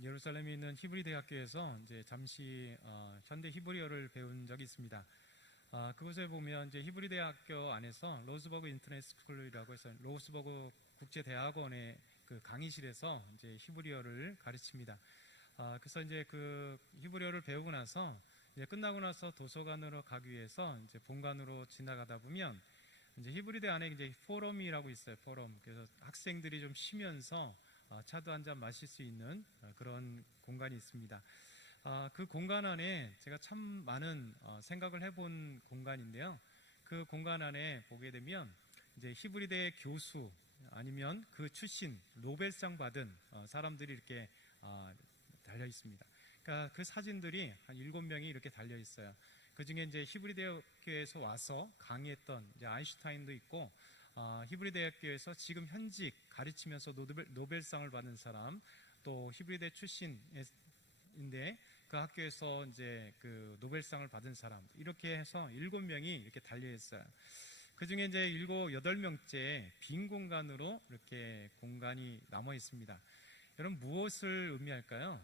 예루살렘에 있는 히브리 대학교에서 이제 잠시 현대 히브리어를 배운 적이 있습니다. 그곳에 보면 이제 히브리 대학교 안에서 로스버그 인터넷 스쿨이라고 해서 로스버그 국제대학원의 그 강의실에서 이제 히브리어를 가르칩니다. 그래서 이제 그 히브리어를 배우고 나서 이제 끝나고 나서 도서관으로 가기 위해서 이제 본관으로 지나가다 보면 이제 히브리대 안에 이제 포럼이라고 있어요. 포럼. 그래서 학생들이 좀 쉬면서 차도 한잔 마실 수 있는 그런 공간이 있습니다. 그 공간 안에 제가 참 많은 생각을 해본 공간인데요. 그 공간 안에 보게 되면 이제 히브리대 교수 아니면 그 출신 노벨상 받은 사람들이 이렇게 달려 있습니다. 그러니까 그 사진들이 한 7명이 이렇게 달려 있어요. 그 중에 이제 히브리 대학교에서 와서 강의했던 이제 아인슈타인도 있고, 히브리 대학교에서 지금 현직 가르치면서 노벨상을 받은 사람, 또 히브리대 출신인데 그 학교에서 이제 그 노벨상을 받은 사람, 이렇게 해서 7명이 이렇게 달려 있어요. 그 중에 이제 8명째 빈 공간으로 이렇게 공간이 남아 있습니다. 여러분, 무엇을 의미할까요?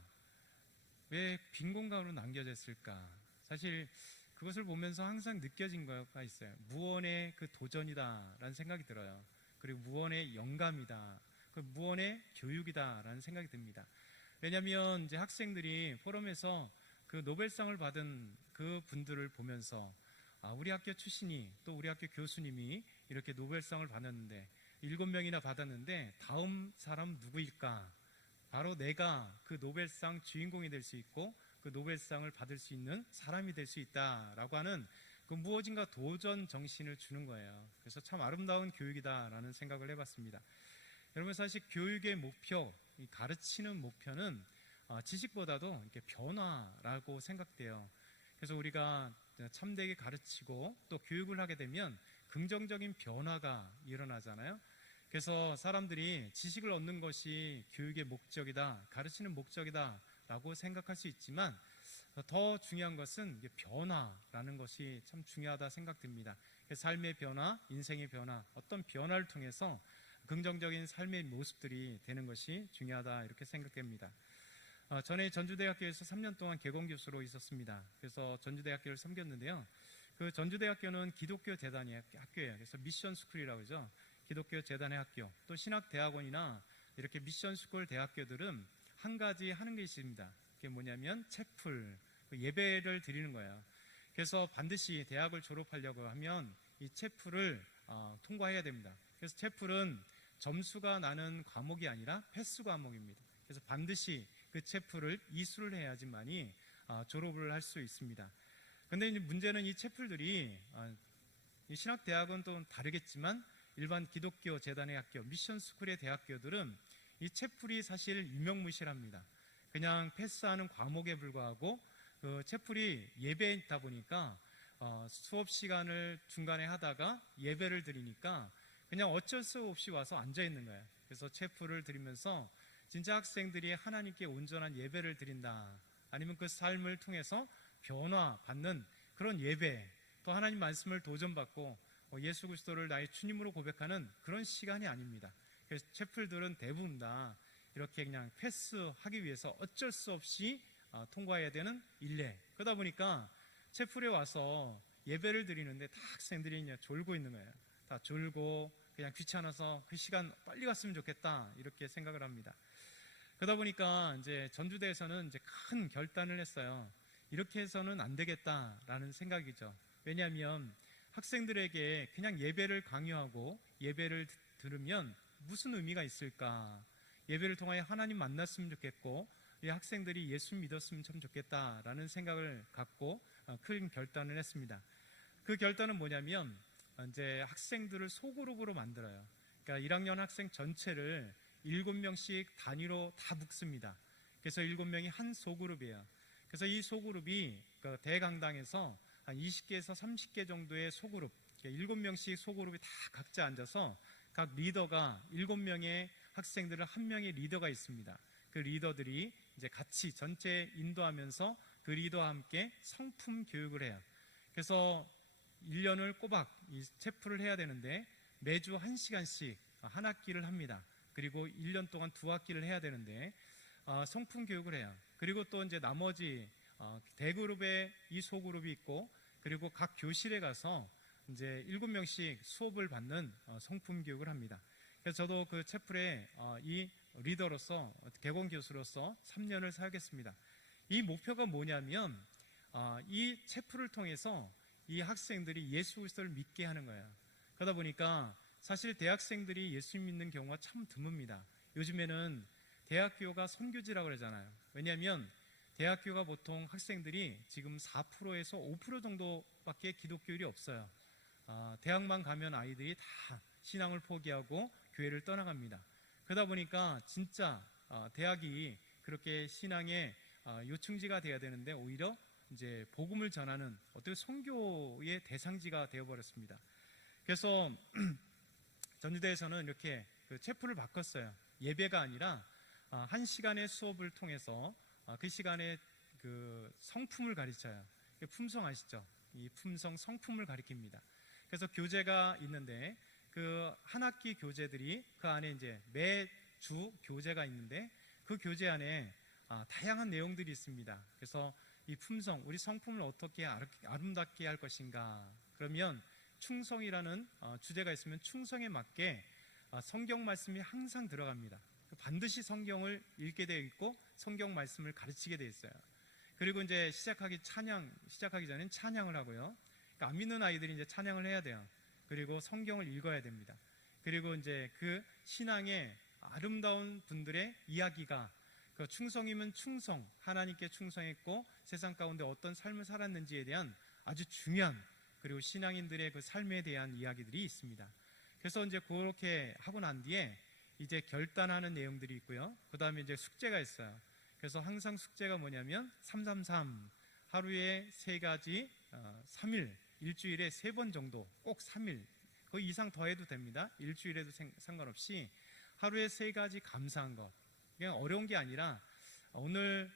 왜 빈 공간으로 남겨졌을까? 사실 그것을 보면서 항상 느껴진 거가 있어요. 무언의 그 도전이다라는 생각이 들어요. 그리고 무언의 영감이다. 그 무언의 교육이다라는 생각이 듭니다. 왜냐하면 이제 학생들이 포럼에서 그 노벨상을 받은 그 분들을 보면서 우리 학교 출신이 또 우리 학교 교수님이 이렇게 노벨상을 받았는데 7명이나 받았는데 다음 사람 누구일까? 바로 내가 그 노벨상 주인공이 될 수 있고 그 노벨상을 받을 수 있는 사람이 될 수 있다라고 하는 그 무엇인가 도전 정신을 주는 거예요. 그래서 참 아름다운 교육이다라는 생각을 해봤습니다. 여러분, 사실 교육의 목표, 이 가르치는 목표는 지식보다도 이렇게 변화라고 생각돼요. 그래서 우리가 참되게 가르치고 또 교육을 하게 되면 긍정적인 변화가 일어나잖아요. 그래서 사람들이 지식을 얻는 것이 교육의 목적이다, 가르치는 목적이다 라고 생각할 수 있지만 더 중요한 것은 변화라는 것이 참 중요하다 생각됩니다. 삶의 변화, 인생의 변화, 어떤 변화를 통해서 긍정적인 삶의 모습들이 되는 것이 중요하다 이렇게 생각됩니다. 전에 전주대학교에서 3년 동안 개공교수로 있었습니다. 그래서 전주대학교를 섬겼는데요. 그 전주대학교는 기독교 재단의 학교예요. 그래서 미션 스쿨이라고 하죠. 기독교 재단의 학교, 또 신학대학원이나 이렇게 미션 스쿨 대학교들은 한 가지 하는 게 있습니다. 그게 뭐냐면 채플, 예배를 드리는 거예요. 그래서 반드시 대학을 졸업하려고 하면 이 채플을 통과해야 됩니다. 그래서 채플은 점수가 나는 과목이 아니라 패스 과목입니다. 그래서 반드시 그 채플을 이수를 해야지만이 졸업을 할 수 있습니다. 그런데 문제는 이 채플들이 이 신학대학은 또 다르겠지만 일반 기독교 재단의 학교, 미션 스쿨의 대학교들은 이 채플이 사실 유명무실합니다. 그냥 패스하는 과목에 불과하고 그 채플이 예배에 있다 보니까 수업 시간을 중간에 하다가 예배를 드리니까 그냥 어쩔 수 없이 와서 앉아 있는 거예요. 그래서 채플을 드리면서 진짜 학생들이 하나님께 온전한 예배를 드린다, 아니면 그 삶을 통해서 변화받는 그런 예배, 또 하나님 말씀을 도전받고 예수 그리스도를 나의 주님으로 고백하는 그런 시간이 아닙니다. 그래서 채플들은 대부분 다 이렇게 그냥 패스하기 위해서 어쩔 수 없이 통과해야 되는 일례. 그러다 보니까 채플에 와서 예배를 드리는데 다 학생들이 그냥 졸고 있는 거예요. 다 졸고 그냥 귀찮아서 그 시간 빨리 갔으면 좋겠다 이렇게 생각을 합니다. 그러다 보니까 이제 전주대에서는 이제 큰 결단을 했어요. 이렇게 해서는 안 되겠다라는 생각이죠. 왜냐하면 학생들에게 그냥 예배를 강요하고 예배를 들으면 무슨 의미가 있을까? 예배를 통하여 하나님 만났으면 좋겠고 이 학생들이 예수 믿었으면 참 좋겠다라는 생각을 갖고 큰 결단을 했습니다. 그 결단은 뭐냐면 이제 학생들을 소그룹으로 만들어요. 그러니까 1학년 학생 전체를 7명씩 단위로 다 묶습니다. 그래서 7명이 한 소그룹이에요. 그래서 이 소그룹이 대강당에서 한 20개에서 30개 정도의 소그룹, 7명씩 소그룹이 다 각자 앉아서 각 리더가 7명의 학생들을 한 명의 리더가 있습니다. 그 리더들이 이제 같이 전체 인도하면서 그 리더와 함께 성품 교육을 해요. 그래서 1년을 꼬박 이 채플을 해야 되는데 매주 1시간씩 한 학기를 합니다. 그리고 1년 동안 2학기를 해야 되는데 성품 교육을 해요. 그리고 또 이제 나머지 대그룹에 이 소그룹이 있고, 그리고 각 교실에 가서 이제 7명씩 수업을 받는 성품 교육을 합니다. 그래서 저도 그 채플에 이 리더로서, 개공 교수로서 3년을 사역했습니다. 이 목표가 뭐냐면 이 채플을 통해서 이 학생들이 예수 그리스도를 믿게 하는 거예요. 그러다 보니까 사실 대학생들이 예수 믿는 경우가 참 드뭅니다. 요즘에는 대학교가 선교지라고 그러잖아요. 왜냐하면 대학교가 보통 학생들이 지금 4%에서 5% 정도밖에 기독교율이 없어요. 대학만 가면 아이들이 다 신앙을 포기하고 교회를 떠나갑니다. 그러다 보니까 진짜 대학이 그렇게 신앙의 요충지가 되어야 되는데 오히려 이제 복음을 전하는 어떤 선교의 대상지가 되어버렸습니다. 그래서 전주대에서는 이렇게 그 체프를 바꿨어요. 예배가 아니라 1시간의 수업을 통해서 그 시간에 그 성품을 가르쳐요. 품성 아시죠? 이 품성, 성품을 가르칩니다. 그래서 교재가 있는데 그 한 학기 교재들이 그 안에 이제 매주 교재가 있는데 그 교재 안에 다양한 내용들이 있습니다. 그래서 이 품성, 우리 성품을 어떻게 아름답게 할 것인가. 그러면 충성이라는 주제가 있으면 충성에 맞게 성경 말씀이 항상 들어갑니다. 반드시 성경을 읽게 되어 있고 성경 말씀을 가르치게 되어 있어요. 그리고 이제 시작하기 전엔 찬양을 하고요. 그러니까 안 믿는 아이들이 이제 찬양을 해야 돼요. 그리고 성경을 읽어야 됩니다. 그리고 이제 그 신앙의 아름다운 분들의 이야기가 그 충성이면 충성, 하나님께 충성했고 세상 가운데 어떤 삶을 살았는지에 대한 아주 중요한, 그리고 신앙인들의 그 삶에 대한 이야기들이 있습니다. 그래서 이제 그렇게 하고 난 뒤에 이제 결단하는 내용들이 있고요. 그 다음에 이제 숙제가 있어요. 그래서 항상 숙제가 뭐냐면 333, 하루에 3가지, 3일, 일주일에 3번 정도, 꼭 3일, 그 이상 더해도 됩니다. 일주일에도 상관없이 하루에 3가지 감사한 것. 그냥 어려운 게 아니라 오늘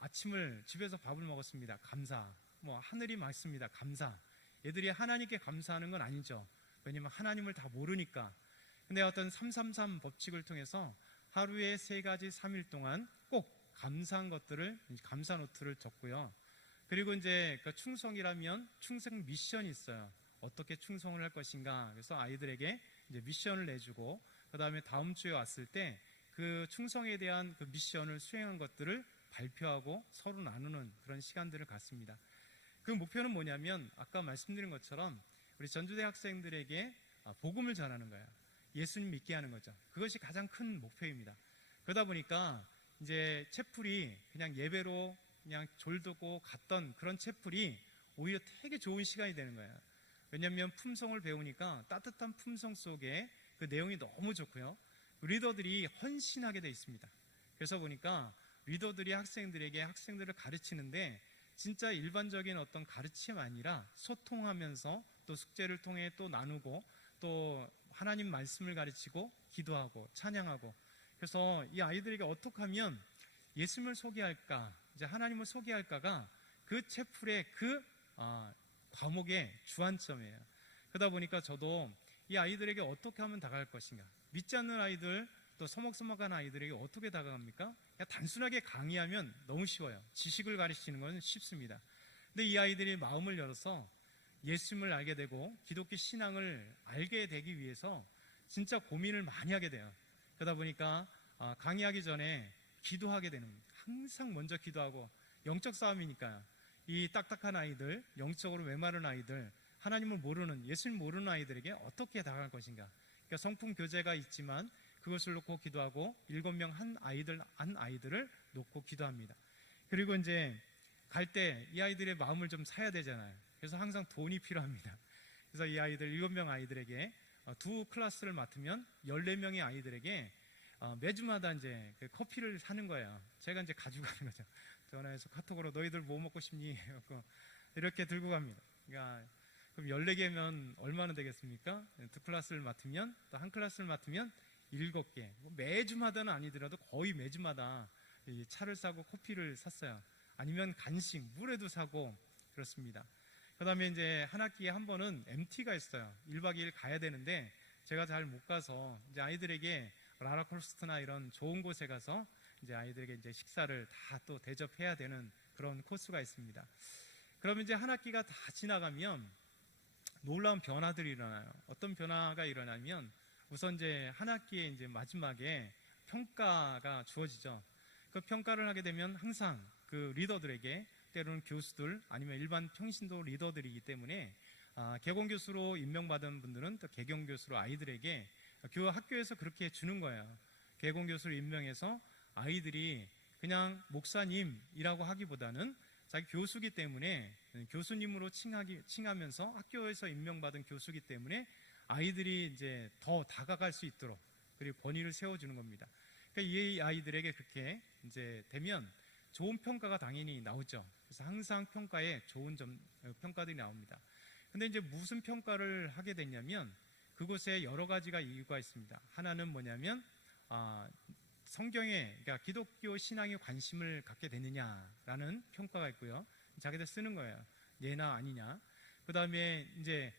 아침을 집에서 밥을 먹었습니다. 감사. 뭐 하늘이 맑습니다. 감사. 얘들이 하나님께 감사하는 건 아니죠. 왜냐면 하나님을 다 모르니까. 근데 어떤 333 법칙을 통해서 하루에 3가지 3일 동안 꼭 감사한 것들을, 감사 노트를 적고요. 그리고 이제 그 충성이라면 충성 미션이 있어요. 어떻게 충성을 할 것인가. 그래서 아이들에게 이제 미션을 내주고, 그 다음에 다음 주에 왔을 때 그 충성에 대한 그 미션을 수행한 것들을 발표하고 서로 나누는 그런 시간들을 갖습니다. 그 목표는 뭐냐면 아까 말씀드린 것처럼 우리 전주대 학생들에게 복음을 전하는 거예요. 예수님 믿게 하는 거죠. 그것이 가장 큰 목표입니다. 그러다 보니까 이제 채플이 그냥 예배로 그냥 졸두고 갔던 그런 채플이 오히려 되게 좋은 시간이 되는 거예요. 왜냐하면 품성을 배우니까 따뜻한 품성 속에 그 내용이 너무 좋고요. 리더들이 헌신하게 되어 있습니다. 그래서 보니까 리더들이 학생들을 가르치는데 진짜 일반적인 어떤 가르침 아니라 소통하면서 또 숙제를 통해 또 나누고 또 하나님 말씀을 가르치고 기도하고 찬양하고, 그래서 이 아이들에게 어떻게 하면 예수님을 소개할까, 이제 하나님을 소개할까가 그 채플의 그 과목의 주안점이에요. 그러다 보니까 저도 이 아이들에게 어떻게 하면 다가갈 것인가, 믿지 않는 아이들, 또 서먹서먹한 아이들에게 어떻게 다가갑니까? 그냥 단순하게 강의하면 너무 쉬워요. 지식을 가르치는 건 쉽습니다. 근데 이 아이들이 마음을 열어서 예수님을 알게 되고 기독교 신앙을 알게 되기 위해서 진짜 고민을 많이 하게 돼요. 그러다 보니까 강의하기 전에 기도하게 되는 겁니다. 항상 먼저 기도하고, 영적 싸움이니까요. 이 딱딱한 아이들, 영적으로 메마른 아이들, 하나님을 모르는, 예수님 모르는 아이들에게 어떻게 다가갈 것인가. 그러니까 성품 교재가 있지만 그것을 놓고 기도하고 7명 한 아이들을 놓고 기도합니다. 그리고 이제 갈 때 이 아이들의 마음을 좀 사야 되잖아요. 그래서 항상 돈이 필요합니다. 그래서 이 아이들 7명 아이들에게 2클래스를 맡으면 14명의 아이들에게 매주마다 이제 그 커피를 사는 거예요. 제가 이제 가지고 가는 거죠. 전화해서 카톡으로 너희들 뭐 먹고 싶니? 이렇게 들고 갑니다. 그러니까 그럼 14개면 얼마나 되겠습니까? 2클래스를 맡으면, 또 1클래스를 맡으면 7개. 매주마다는 아니더라도 거의 매주마다 차를 사고 커피를 샀어요. 아니면 간식, 물에도 사고 그렇습니다. 그 다음에 이제 한 학기에 한 번은 MT가 있어요. 1박 2일 가야 되는데 제가 잘 못 가서 이제 아이들에게 라라콜스트나 이런 좋은 곳에 가서 이제 아이들에게 이제 식사를 다 또 대접해야 되는 그런 코스가 있습니다. 그러면 이제 한 학기가 다 지나가면 놀라운 변화들이 일어나요. 어떤 변화가 일어나면 우선 이제 한 학기의 이제 마지막에 평가가 주어지죠. 그 평가를 하게 되면 항상 그 리더들에게, 때로는 교수들 아니면 일반 평신도 리더들이기 때문에 개공 교수로 임명받은 분들은 또 개경 교수로 아이들에게 학교에서 그렇게 주는 거예요. 개공 교수를 임명해서 아이들이 그냥 목사님이라고 하기보다는 자기 교수기 때문에 교수님으로 칭하면서 학교에서 임명받은 교수기 때문에 아이들이 이제 더 다가갈 수 있도록 그리고 권위를 세워주는 겁니다. 그러니까 이 아이들에게 그렇게 이제 되면 좋은 평가가 당연히 나오죠. 그래서 항상 평가에 좋은 평가들이 나옵니다. 근데 이제 무슨 평가를 하게 됐냐면 그곳에 여러 가지가 이유가 있습니다. 하나는 뭐냐면 성경에, 그러니까 기독교 신앙에 관심을 갖게 되느냐라는 평가가 있고요. 자기들 쓰는 거예요. 예나 아니냐. 그 다음에 이제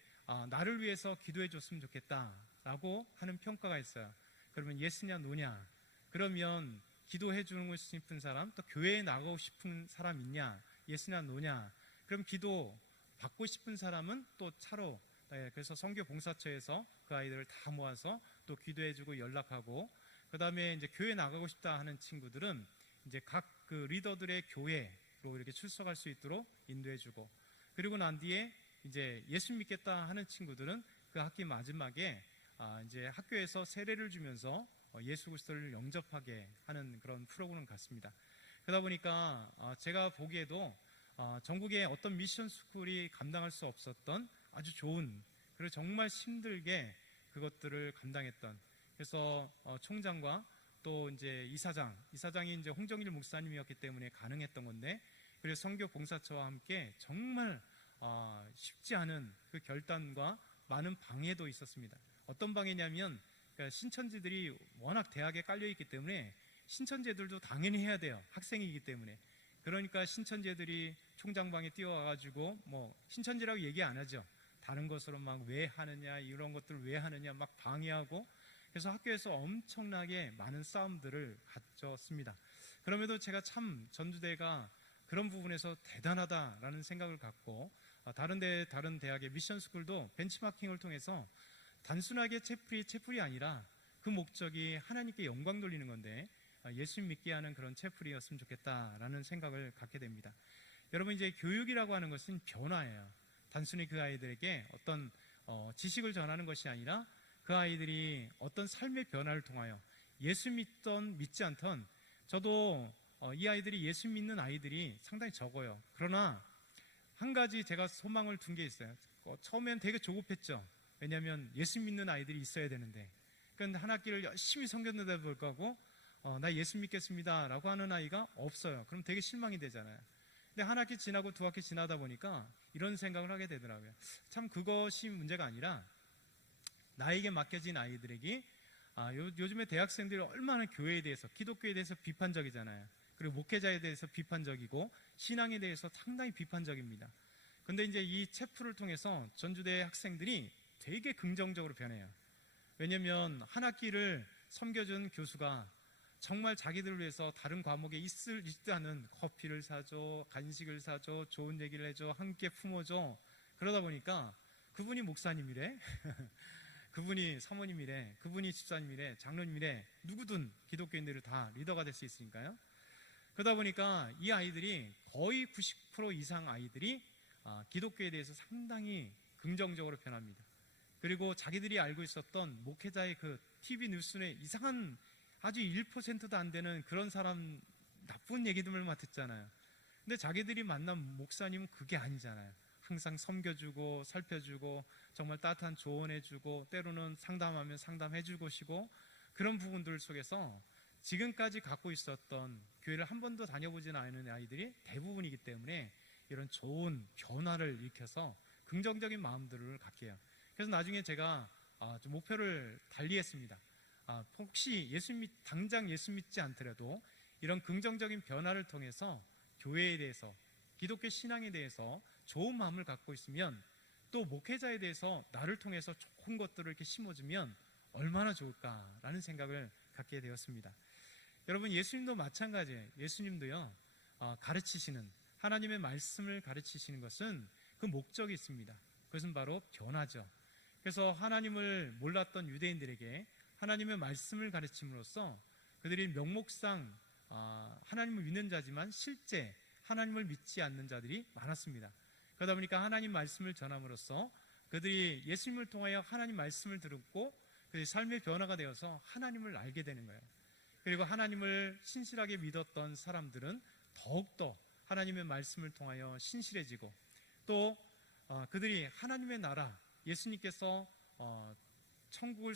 나를 위해서 기도해 줬으면 좋겠다라고 하는 평가가 있어요. 그러면 예스냐 노냐. 그러면 기도해 주고 싶은 사람, 또 교회에 나가고 싶은 사람 있냐, 예스냐 노냐. 그럼 기도 받고 싶은 사람은 또 차로, 그래서 선교 봉사처에서 그 아이들을 다 모아서 또 기도해 주고 연락하고, 그 다음에 이제 교회 나가고 싶다 하는 친구들은 이제 각 그 리더들의 교회로 이렇게 출석할 수 있도록 인도해 주고, 그리고 난 뒤에 이제 예수 믿겠다 하는 친구들은 그 학기 마지막에 이제 학교에서 세례를 주면서 예수 그리스도를 영접하게 하는 그런 프로그램 같습니다. 그러다 보니까 제가 보기에도 전국의 어떤 미션 스쿨이 감당할 수 없었던 아주 좋은, 그리고 정말 힘들게 그것들을 감당했던, 그래서 총장과 또 이제 이사장이 이제 홍정일 목사님이었기 때문에 가능했던 건데, 그래서 선교 봉사처와 함께 정말 쉽지 않은 그 결단과 많은 방해도 있었습니다. 어떤 방해냐면, 그러니까 신천지들이 워낙 대학에 깔려 있기 때문에 신천지들도 당연히 해야 돼요. 학생이기 때문에. 그러니까 신천지들이 총장방에 뛰어와가지고 뭐 신천지라고 얘기 안 하죠. 다른 것으로 막 왜 하느냐, 이런 것들을 왜 하느냐 막 방해하고, 그래서 학교에서 엄청나게 많은 싸움들을 가졌습니다. 그럼에도 제가 참 전주대가 그런 부분에서 대단하다라는 생각을 갖고, 다른 대학의 미션 스쿨도 벤치마킹을 통해서 단순하게 채플이 아니라 그 목적이 하나님께 영광 돌리는 건데 예수 믿게 하는 그런 채플이었으면 좋겠다라는 생각을 갖게 됩니다. 여러분, 이제 교육이라고 하는 것은 변화예요. 단순히 그 아이들에게 어떤 지식을 전하는 것이 아니라 그 아이들이 어떤 삶의 변화를 통하여 예수 믿던 믿지 않던, 저도 이 아이들이 예수 믿는 아이들이 상당히 적어요. 그러나 한 가지 제가 소망을 둔 게 있어요. 처음엔 되게 조급했죠. 왜냐하면 예수 믿는 아이들이 있어야 되는데, 그런데 한 학기를 열심히 섬겼는데도 불구하고 나 예수 믿겠습니다 라고 하는 아이가 없어요. 그럼 되게 실망이 되잖아요. 근데 한 학기 지나고 두 학기 지나다 보니까 이런 생각을 하게 되더라고요. 참 그것이 문제가 아니라 나에게 맡겨진 아이들에게 요즘에 대학생들이 얼마나 교회에 대해서, 기독교에 대해서 비판적이잖아요. 그리고 목회자에 대해서 비판적이고 신앙에 대해서 상당히 비판적입니다. 근데 이제 이 체프를 통해서 전주대 학생들이 되게 긍정적으로 변해요. 왜냐면 한 학기를 섬겨준 교수가 정말 자기들을 위해서 다른 과목에 있다는 커피를 사줘, 간식을 사줘, 좋은 얘기를 해줘, 함께 품어줘. 그러다 보니까 그분이 목사님이래, 그분이 사모님이래, 그분이 집사님이래, 장로님이래, 누구든 기독교인들을 다 리더가 될 수 있으니까요. 그러다 보니까 이 아이들이 거의 90% 이상 아이들이 기독교에 대해서 상당히 긍정적으로 변합니다. 그리고 자기들이 알고 있었던 목회자의 그 TV 뉴스에 이상한 아주 1%도 안 되는 그런 사람 나쁜 얘기들만 듣잖아요. 근데 자기들이 만난 목사님은 그게 아니잖아요. 항상 섬겨주고 살펴주고 정말 따뜻한 조언해주고 때로는 상담하면 상담해주고 시고, 그런 부분들 속에서 지금까지 갖고 있었던 교회를 한 번도 다녀보진 않은 아이들이 대부분이기 때문에 이런 좋은 변화를 일으켜서 긍정적인 마음들을 갖게 해요. 그래서 나중에 제가 좀 목표를 달리했습니다. 혹시 당장 예수 믿지 않더라도 이런 긍정적인 변화를 통해서 교회에 대해서, 기독교 신앙에 대해서 좋은 마음을 갖고 있으면 또 목회자에 대해서 나를 통해서 좋은 것들을 이렇게 심어주면 얼마나 좋을까라는 생각을 갖게 되었습니다. 여러분, 예수님도 마찬가지예요. 예수님도요, 가르치시는, 하나님의 말씀을 가르치시는 것은 그 목적이 있습니다. 그것은 바로 변화죠. 그래서 하나님을 몰랐던 유대인들에게 하나님의 말씀을 가르침으로써 그들이 명목상 하나님을 믿는 자지만 실제 하나님을 믿지 않는 자들이 많았습니다. 그러다 보니까 하나님 말씀을 전함으로써 그들이 예수님을 통하여 하나님 말씀을 듣고 그들의 삶의 변화가 되어서 하나님을 알게 되는 거예요. 그리고 하나님을 신실하게 믿었던 사람들은 더욱더 하나님의 말씀을 통하여 신실해지고, 또 그들이 하나님의 나라, 예수님께서 천국을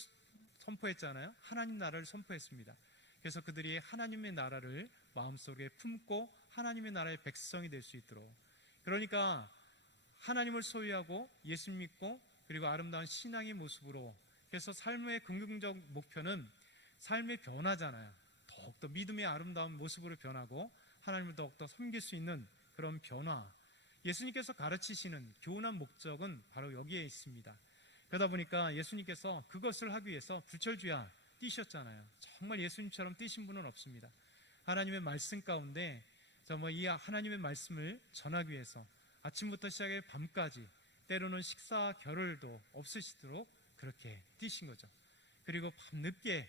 선포했잖아요. 하나님 나라를 선포했습니다. 그래서 그들이 하나님의 나라를 마음속에 품고 하나님의 나라의 백성이 될 수 있도록, 그러니까 하나님을 소유하고 예수 믿고 그리고 아름다운 신앙의 모습으로, 그래서 삶의 긍정적 목표는 삶의 변화잖아요. 더욱더 믿음의 아름다운 모습으로 변하고 하나님을 더욱더 섬길 수 있는 그런 변화, 예수님께서 가르치시는 교훈한 목적은 바로 여기에 있습니다. 그러다 보니까 예수님께서 그것을 하기 위해서 불철주야 뛰셨잖아요. 정말 예수님처럼 뛰신 분은 없습니다. 하나님의 말씀 가운데 정말 이 하나님의 말씀을 전하기 위해서 아침부터 시작해 밤까지 때로는 식사 겨를도 없으시도록 그렇게 뛰신 거죠. 그리고 밤늦게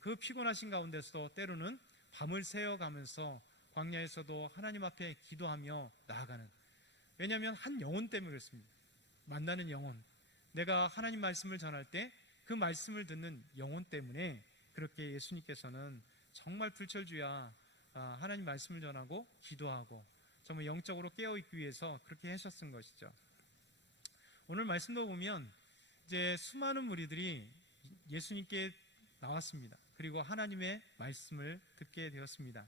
그 피곤하신 가운데서도 때로는 밤을 새어가면서 광야에서도 하나님 앞에 기도하며 나아가는, 왜냐하면 한 영혼 때문에 그렇습니다. 만나는 영혼, 내가 하나님 말씀을 전할 때 그 말씀을 듣는 영혼 때문에 그렇게 예수님께서는 정말 불철주야 하나님 말씀을 전하고 기도하고 정말 영적으로 깨어있기 위해서 그렇게 하셨던 것이죠. 오늘 말씀도 보면 이제 수많은 무리들이 예수님께 나왔습니다. 그리고 하나님의 말씀을 듣게 되었습니다.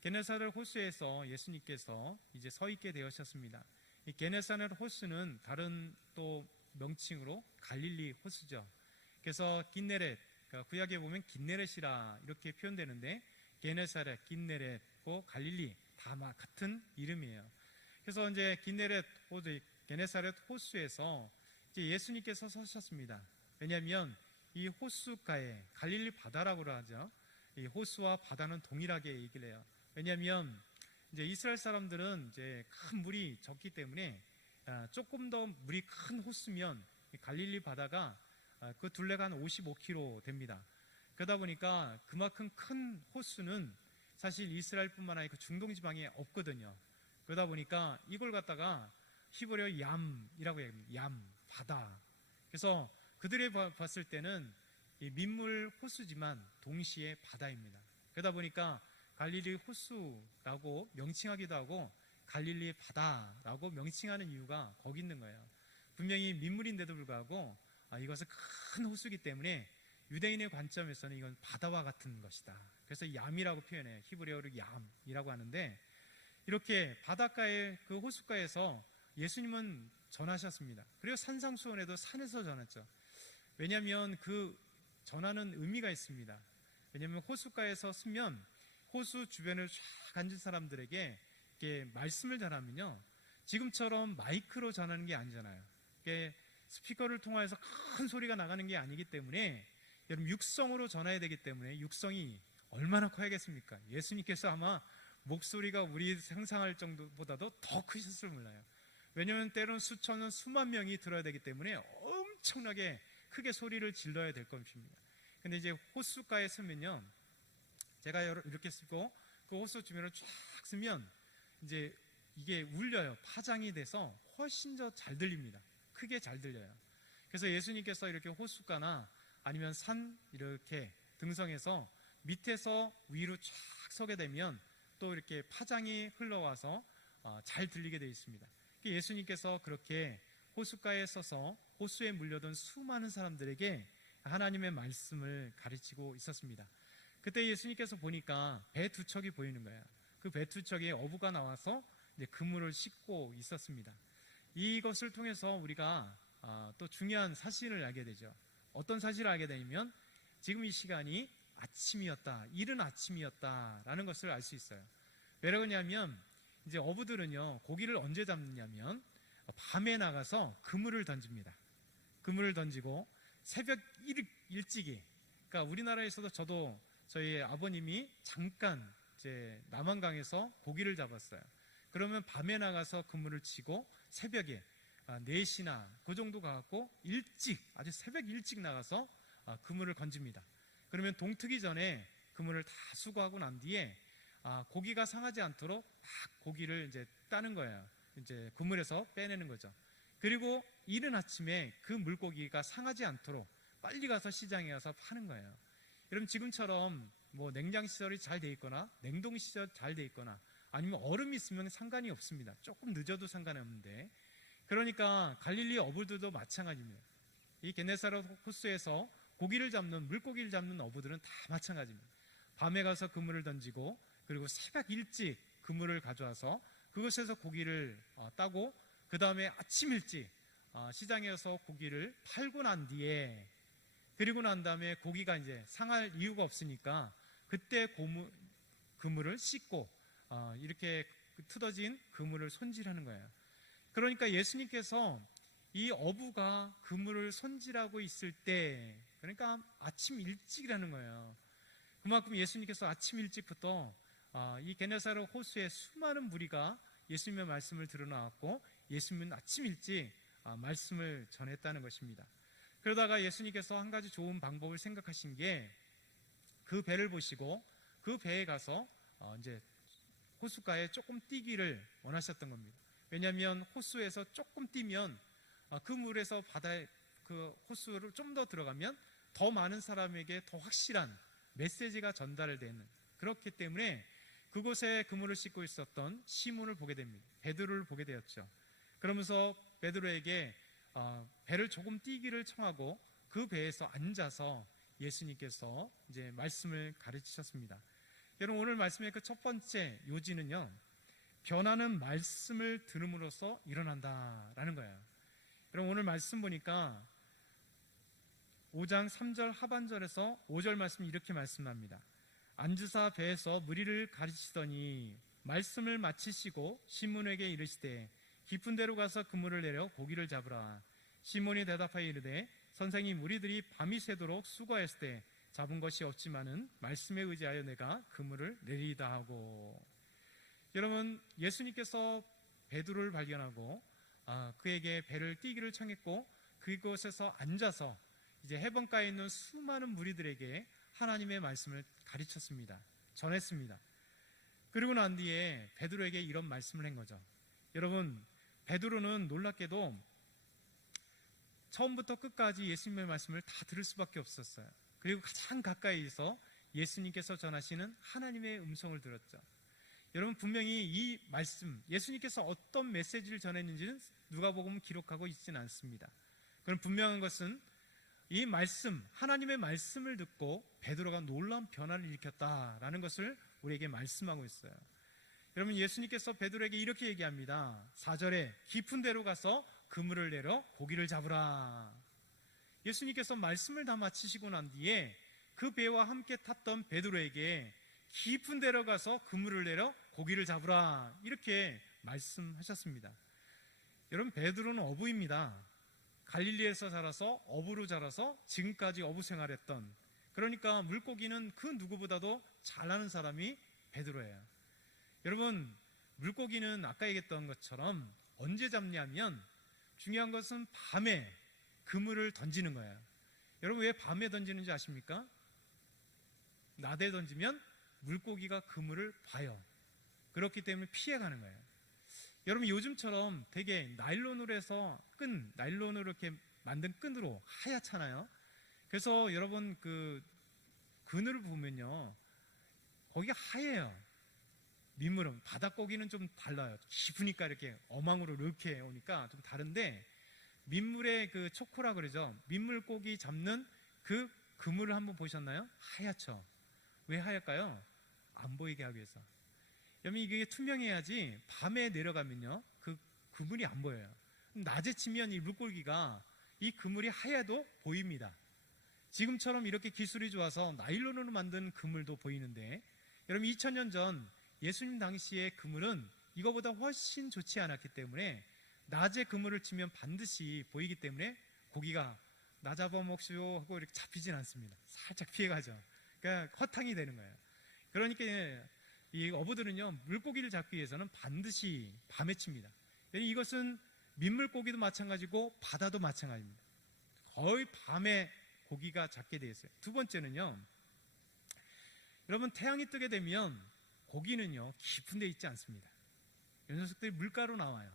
게네사렛 호수에서 예수님께서 이제 서 있게 되었습니다. 이 게네사렛 호수는 다른 또 명칭으로 갈릴리 호수죠. 그래서 긴네렛, 그러니까 구약에 보면 긴네렛이라 이렇게 표현되는데 게네사렛, 긴네렛, 갈릴리 다 같은 이름이에요. 그래서 이제 긴네렛 호수, 게네사렛 호수에서 이제 예수님께서 서셨습니다. 왜냐하면 이 호수가에, 갈릴리 바다라고 하죠. 이 호수와 바다는 동일하게 얘기를 해요. 왜냐하면 이제 이스라엘 사람들은 이제 큰 물이 적기 때문에 조금 더 물이 큰 호수면 갈릴리 바다가 그 둘레가 한 55km 됩니다. 그러다 보니까 그만큼 큰 호수는 사실 이스라엘뿐만 아니라 그 중동 지방에 없거든요. 그러다 보니까 이걸 갖다가 히브리어 얌이라고 얘기합니다. 얌, 바다. 그래서 그들이 봤을 때는 이 민물 호수지만 동시에 바다입니다. 그러다 보니까 갈릴리 호수라고 명칭하기도 하고 갈릴리 바다라고 명칭하는 이유가 거기 있는 거예요. 분명히 민물인데도 불구하고 이것은 큰 호수이기 때문에 유대인의 관점에서는 이건 바다와 같은 것이다. 그래서 얌이라고 표현해요. 히브리어로 얌이라고 하는데, 이렇게 바닷가에 그 호숫가에서 예수님은 전하셨습니다. 그리고 산상수훈에도 산에서 전했죠. 왜냐하면 그 전하는 의미가 있습니다. 왜냐하면 호숫가에서 쓰면 호수 주변을 쫙 앉은 사람들에게 이렇게 말씀을 전하면요, 지금처럼 마이크로 전하는 게 아니잖아요. 이게 스피커를 통해서 큰 소리가 나가는 게 아니기 때문에, 여러분 육성으로 전해야 되기 때문에 육성이 얼마나 커야겠습니까? 예수님께서 아마 목소리가 우리 상상할 정도보다도 더 크셨을 몰라요. 왜냐하면 때로는 수천은 수만 명이 들어야 되기 때문에 엄청나게 크게 소리를 질러야 될 것입니다. 근데 이제 호숫가에 서면요, 제가 이렇게 쓰고 그 호수 주변을 쫙 쓰면 이제 이게 울려요. 파장이 돼서 훨씬 더 잘 들립니다. 크게 잘 들려요. 그래서 예수님께서 이렇게 호숫가나 아니면 산 이렇게 등성해서 밑에서 위로 쫙 서게 되면 또 이렇게 파장이 흘러와서 잘 들리게 되어 있습니다. 예수님께서 그렇게 호숫가에 서서 호수에 물려든 수많은 사람들에게 하나님의 말씀을 가르치고 있었습니다. 그때 예수님께서 보니까 배 두 척이 보이는 거예요. 그 배 두 척에 어부가 나와서 이제 그물을 싣고 있었습니다. 이것을 통해서 우리가 또 중요한 사실을 알게 되죠. 어떤 사실을 알게 되냐면 지금 이 시간이 아침이었다, 이른 아침이었다라는 것을 알 수 있어요. 왜 그러냐면 이제 어부들은요, 고기를 언제 잡느냐면 밤에 나가서 그물을 던집니다. 그물을 던지고 새벽 일찍이, 그러니까 우리나라에서도 저도 저희 아버님이 잠깐 이제 남한강에서 고기를 잡았어요. 그러면 밤에 나가서 그물을 치고 새벽에 4시나 그 정도 가갖고 일찍, 아주 새벽 일찍 나가서 그물을 건집니다. 그러면 동트기 전에 그물을 다 수거하고 난 뒤에 고기가 상하지 않도록 막 고기를 이제 따는 거예요. 이제 그물에서 빼내는 거죠. 그리고 이른 아침에 그 물고기가 상하지 않도록 빨리 가서 시장에 가서 파는 거예요. 여러분, 지금처럼 뭐 냉장 시설이 잘 돼 있거나 냉동 시설 잘 돼 있거나 아니면 얼음이 있으면 상관이 없습니다. 조금 늦어도 상관이 없는데, 그러니까 갈릴리 어부들도 마찬가지입니다. 이 게네사렛 호수에서 고기를 잡는, 물고기를 잡는 어부들은 다 마찬가지입니다. 밤에 가서 그물을 던지고 그리고 새벽 일찍 그물을 가져와서 그곳에서 고기를 따고 그 다음에 아침 일찍 시장에 가서 고기를 팔고 난 뒤에, 그리고 난 다음에 고기가 이제 상할 이유가 없으니까 그때 그물을 씻고 이렇게 틀어진 그물을 손질하는 거예요. 그러니까 예수님께서 이 어부가 그물을 손질하고 있을 때, 그러니까 아침 일찍이라는 거예요. 그만큼 예수님께서 아침 일찍부터 이 게네사렛 호수에 수많은 무리가 예수님의 말씀을 들어나왔고 예수님은 아침 일찍 말씀을 전했다는 것입니다. 그러다가 예수님께서 한 가지 좋은 방법을 생각하신 게, 그 배를 보시고 그 배에 가서 이제 호숫가에 조금 뛰기를 원하셨던 겁니다. 왜냐하면 호수에서 조금 뛰면 그 물에서 바다에, 그 호수를 좀 더 들어가면 더 많은 사람에게 더 확실한 메시지가 전달되는, 그렇기 때문에 그곳에 그물을 씻고 있었던 시몬을 보게 됩니다. 베드로를 보게 되었죠. 그러면서 베드로에게 배를 조금 뛰기를 청하고 그 배에서 앉아서 예수님께서 이제 말씀을 가르치셨습니다. 여러분, 오늘 말씀의 그 첫 번째 요지는요, 변화는 말씀을 들음으로써 일어난다라는 거예요. 여러분, 오늘 말씀 보니까 5장 3절 하반절에서 5절 말씀 이렇게 말씀합니다. 앉으사 배에서 무리를 가르치더니 말씀을 마치시고 시몬에게 이르시되 깊은 데로 가서 그물을 내려 고기를 잡으라. 시몬이 대답하여 이르되 선생님, 우리들이 밤이 새도록 수고하였을 때 잡은 것이 없지만은 말씀에 의지하여 내가 그물을 내리다 하고. 여러분, 예수님께서 베드로를 발견하고 그에게 배를 띄기를 청했고 그곳에서 앉아서 이제 해변가에 있는 수많은 무리들에게 하나님의 말씀을 가르쳤습니다. 전했습니다. 그리고 난 뒤에 베드로에게 이런 말씀을 한 거죠. 여러분, 베드로는 놀랍게도 처음부터 끝까지 예수님의 말씀을 다 들을 수밖에 없었어요. 그리고 가장 가까이서 예수님께서 전하시는 하나님의 음성을 들었죠. 여러분, 분명히 이 말씀, 예수님께서 어떤 메시지를 전했는지는 누가복음은 기록하고 있지는 않습니다. 그럼 분명한 것은 이 말씀, 하나님의 말씀을 듣고 베드로가 놀라운 변화를 일으켰다라는 것을 우리에게 말씀하고 있어요. 여러분, 예수님께서 베드로에게 이렇게 얘기합니다. 4절에 깊은 데로 가서 그물을 내려 고기를 잡으라. 예수님께서 말씀을 다 마치시고 난 뒤에 그 배와 함께 탔던 베드로에게 깊은 데로 가서 그물을 내려 고기를 잡으라, 이렇게 말씀하셨습니다. 여러분, 베드로는 어부입니다. 갈릴리에서 자라서 어부로 자라서 지금까지 어부 생활했던, 그러니까 물고기는 그 누구보다도 잘하는 사람이 베드로예요. 여러분, 물고기는 아까 얘기했던 것처럼 언제 잡냐면 중요한 것은 밤에 그물을 던지는 거예요. 여러분, 왜 밤에 던지는지 아십니까? 낮에 던지면 물고기가 그물을 봐요. 그렇기 때문에 피해가는 거예요. 여러분, 요즘처럼 되게 나일론으로 해서 나일론으로 이렇게 만든 끈으로 하얗잖아요. 그래서 여러분, 그 그늘을 보면요, 거기가 하얘요. 민물은, 바닷고기는 좀 달라요. 깊으니까 이렇게 어망으로 이렇게 오니까 좀 다른데, 민물의 그 초코라 그러죠. 민물고기 잡는 그 그물을 한번 보셨나요? 하얗죠. 왜 하얄까요? 안 보이게 하기 위해서. 여러분, 이게 투명해야지 밤에 내려가면요, 그 그물이 안 보여요. 낮에 치면 이 물고기가 이 그물이 하얘도 보입니다. 지금처럼 이렇게 기술이 좋아서 나일론으로 만든 그물도 보이는데, 여러분, 2000년 전 예수님 당시의 그물은 이거보다 훨씬 좋지 않았기 때문에 낮에 그물을 치면 반드시 보이기 때문에 고기가 나 잡아먹시오 하고 이렇게 잡히진 않습니다. 살짝 피해가죠. 그러니까 허탕이 되는 거예요. 그러니까 이 어부들은요, 물고기를 잡기 위해서는 반드시 밤에 칩니다. 이것은 민물고기도 마찬가지고 바다도 마찬가지입니다. 거의 밤에 고기가 잡게 되어 있어요. 두 번째는요, 여러분, 태양이 뜨게 되면 고기는요 깊은 데 있지 않습니다. 이 녀석들이 물가로 나와요.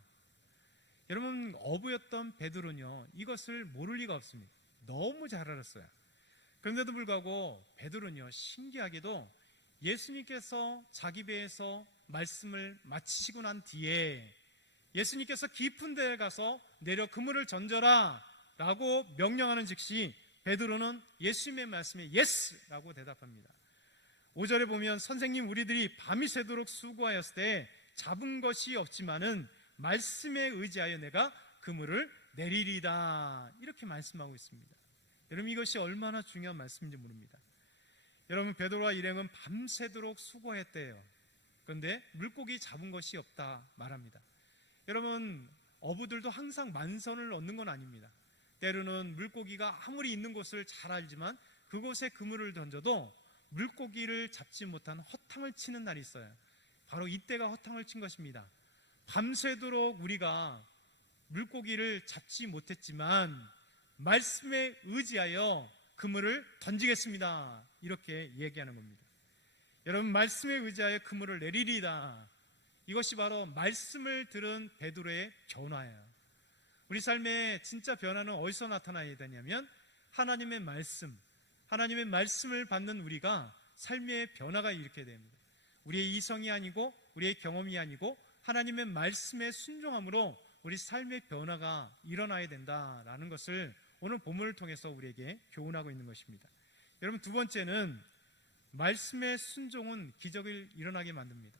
여러분, 어부였던 베드로는요 이것을 모를 리가 없습니다. 너무 잘 알았어요. 그런데도 불구하고 베드로는요, 신기하게도 예수님께서 자기 배에서 말씀을 마치시고 난 뒤에 예수님께서 깊은 데에 가서 내려 그물을 던져라 라고 명령하는 즉시 베드로는 예수님의 말씀에 예스! 라고 대답합니다. 5절에 보면 선생님, 우리들이 밤이 새도록 수고하였을 때 잡은 것이 없지만은 말씀에 의지하여 내가 그물을 내리리다, 이렇게 말씀하고 있습니다. 여러분, 이것이 얼마나 중요한 말씀인지 모릅니다. 여러분, 베드로와 일행은 밤새도록 수고했대요. 그런데 물고기 잡은 것이 없다 말합니다. 여러분, 어부들도 항상 만선을 얻는 건 아닙니다. 때로는 물고기가 아무리 있는 곳을 잘 알지만 그곳에 그물을 던져도 물고기를 잡지 못한 허탕을 치는 날이 있어요. 바로 이때가 허탕을 친 것입니다. 밤새도록 우리가 물고기를 잡지 못했지만 말씀에 의지하여 그물을 던지겠습니다, 이렇게 얘기하는 겁니다. 여러분, 말씀에 의지하여 그물을 내리리다, 이것이 바로 말씀을 들은 베드로의 변화예요. 우리 삶의 진짜 변화는 어디서 나타나야 되냐면 하나님의 말씀을 받는 우리가 삶의 변화가 이렇게 됩니다. 우리의 이성이 아니고 우리의 경험이 아니고 하나님의 말씀에 순종함으로 우리 삶의 변화가 일어나야 된다라는 것을 오늘 본문을 통해서 우리에게 교훈하고 있는 것입니다. 여러분, 두 번째는 말씀의 순종은 기적을 일어나게 만듭니다.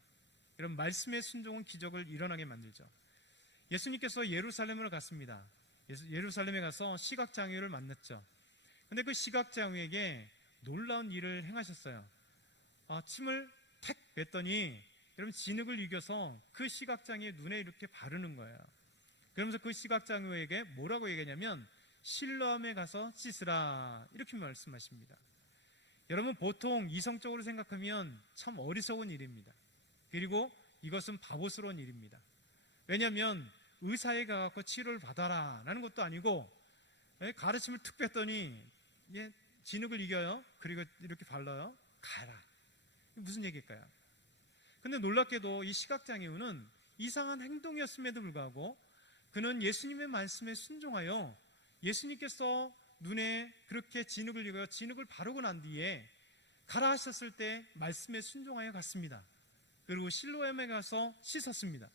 여러분, 말씀의 순종은 기적을 일어나게 만들죠. 예수님께서 예루살렘으로 갔습니다. 예루살렘에 가서 시각장애를 만났죠. 근데 그 시각장애에게 놀라운 일을 행하셨어요. 침을 택 뱉더니 여러분, 진흙을 이겨서 그 시각장애의 눈에 이렇게 바르는 거예요. 그러면서 그 시각장애에게 뭐라고 얘기하냐면 실로암에 가서 씻으라, 이렇게 말씀하십니다. 여러분, 보통 이성적으로 생각하면 참 어리석은 일입니다. 그리고 이것은 바보스러운 일입니다. 왜냐하면 의사에 가서 치료를 받아라 라는 것도 아니고 가르침을 툭 뺐더니 진흙을 이겨요, 그리고 이렇게 발라요, 가라. 무슨 얘기일까요? 근데 놀랍게도 이 시각장애우는 이상한 행동이었음에도 불구하고 그는 예수님의 말씀에 순종하여 예수님께서 눈에 그렇게 진흙을 이겨요, 진흙을 바르고 난 뒤에 가라 하셨을 때 말씀에 순종하여 갔습니다. 그리고 실로암에 가서 씻었습니다.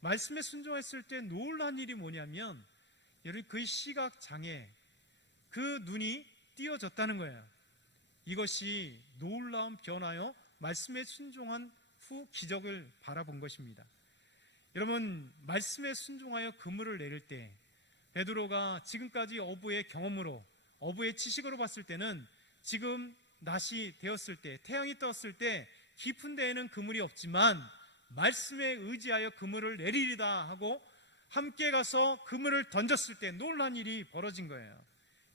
말씀에 순종했을 때 놀란 일이 뭐냐면 여러분, 그 시각장애, 그 눈이 띄어졌다는 거예요. 이것이 놀라운 변화요, 말씀에 순종한 후 기적을 바라본 것입니다. 여러분, 말씀에 순종하여 그물을 내릴 때 베드로가 지금까지 어부의 경험으로, 어부의 지식으로 봤을 때는 지금 낮이 되었을 때, 태양이 떴을 때 깊은 데에는 그물이 없지만 말씀에 의지하여 그물을 내리리다 하고 함께 가서 그물을 던졌을 때 놀란 일이 벌어진 거예요.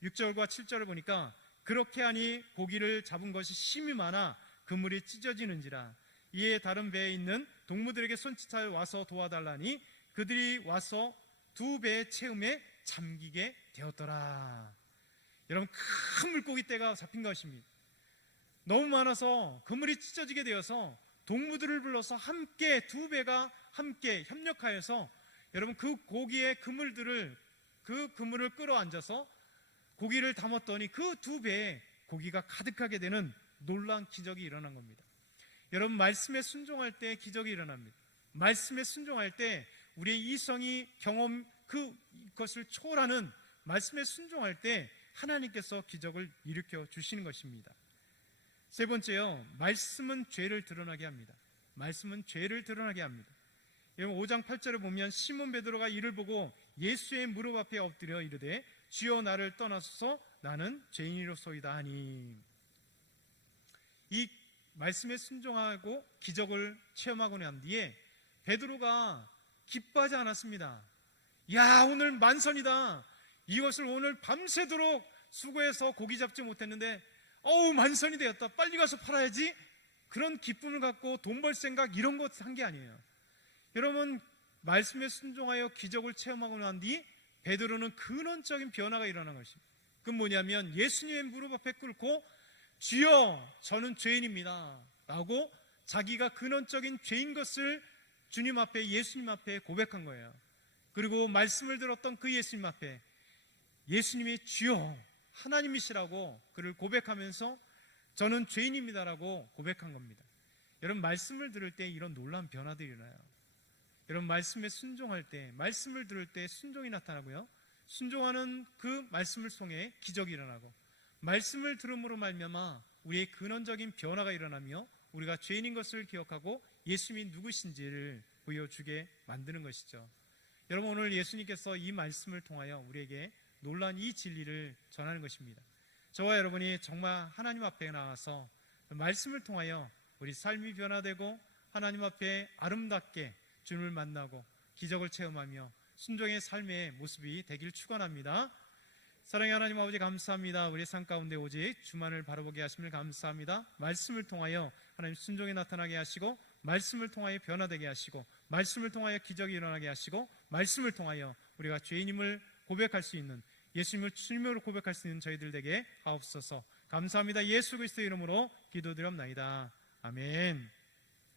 6절과 7절을 보니까 그렇게 하니 고기를 잡은 것이 심히 많아 그물이 찢어지는지라. 이에 다른 배에 있는 동무들에게 손짓하여 와서 도와달라니 그들이 와서 두 배의 채움에 잠기게 되었더라. 여러분, 큰 물고기 떼가 잡힌 것입니다. 너무 많아서 그물이 찢어지게 되어서 동무들을 불러서 함께 두 배가 함께 협력하여서 여러분, 그 고기의 그물을 끌어안아서 고기를 담았더니 그 두 배에 고기가 가득하게 되는 놀라운 기적이 일어난 겁니다. 여러분, 말씀에 순종할 때 기적이 일어납니다. 말씀에 순종할 때 우리의 이성이 경험 그것을 초월하는 말씀에 순종할 때 하나님께서 기적을 일으켜 주시는 것입니다. 세 번째요, 말씀은 죄를 드러나게 합니다. 말씀은 죄를 드러나게 합니다. 5장 8절에 보면 시몬 베드로가 이를 보고 예수의 무릎 앞에 엎드려 이르되 주여 나를 떠나소서 나는 죄인이로소이다 하니. 이 말씀에 순종하고 기적을 체험하고 난 뒤에 베드로가 기뻐하지 않았습니다. 야, 오늘 만선이다. 이것을 오늘 밤새도록 수고해서 고기 잡지 못했는데 어우, 만선이 되었다, 빨리 가서 팔아야지, 그런 기쁨을 갖고 돈 벌 생각 이런 것 한 게 아니에요. 여러분, 말씀에 순종하여 기적을 체험하고 난 뒤 베드로는 근원적인 변화가 일어난 것입니다. 그건 뭐냐면 예수님의 무릎 앞에 꿇고 주여 저는 죄인입니다 라고 자기가 근원적인 죄인 것을 주님 앞에, 예수님 앞에 고백한 거예요. 그리고 말씀을 들었던 그 예수님 앞에 예수님이 주여 하나님이시라고 그를 고백하면서 저는 죄인입니다라고 고백한 겁니다. 여러분, 말씀을 들을 때 이런 놀라운 변화들이 일어나요. 여러분, 말씀에 순종할 때, 말씀을 들을 때 순종이 나타나고요, 순종하는 그 말씀을 통해 기적이 일어나고, 말씀을 들음으로 말미암아 우리의 근원적인 변화가 일어나며 우리가 죄인인 것을 기억하고 예수님이 누구신지를 보여주게 만드는 것이죠. 여러분, 오늘 예수님께서 이 말씀을 통하여 우리에게 놀라운 이 진리를 전하는 것입니다. 저와 여러분이 정말 하나님 앞에 나와서 말씀을 통하여 우리 삶이 변화되고 하나님 앞에 아름답게 주님을 만나고 기적을 체험하며 순종의 삶의 모습이 되기를 축원합니다. 사랑의 하나님 아버지, 감사합니다. 우리 삶 가운데 오직 주만을 바라보게 하심을 감사합니다. 말씀을 통하여 하나님 순종이 나타나게 하시고, 말씀을 통하여 변화되게 하시고, 말씀을 통하여 기적이 일어나게 하시고, 말씀을 통하여 우리가 죄인임을 고백할 수 있는, 예수님을 주님으로 고백할 수 있는 저희들 되게 하옵소서. 감사합니다. 예수 그리스도의 이름으로 기도드렸나이다. 아멘.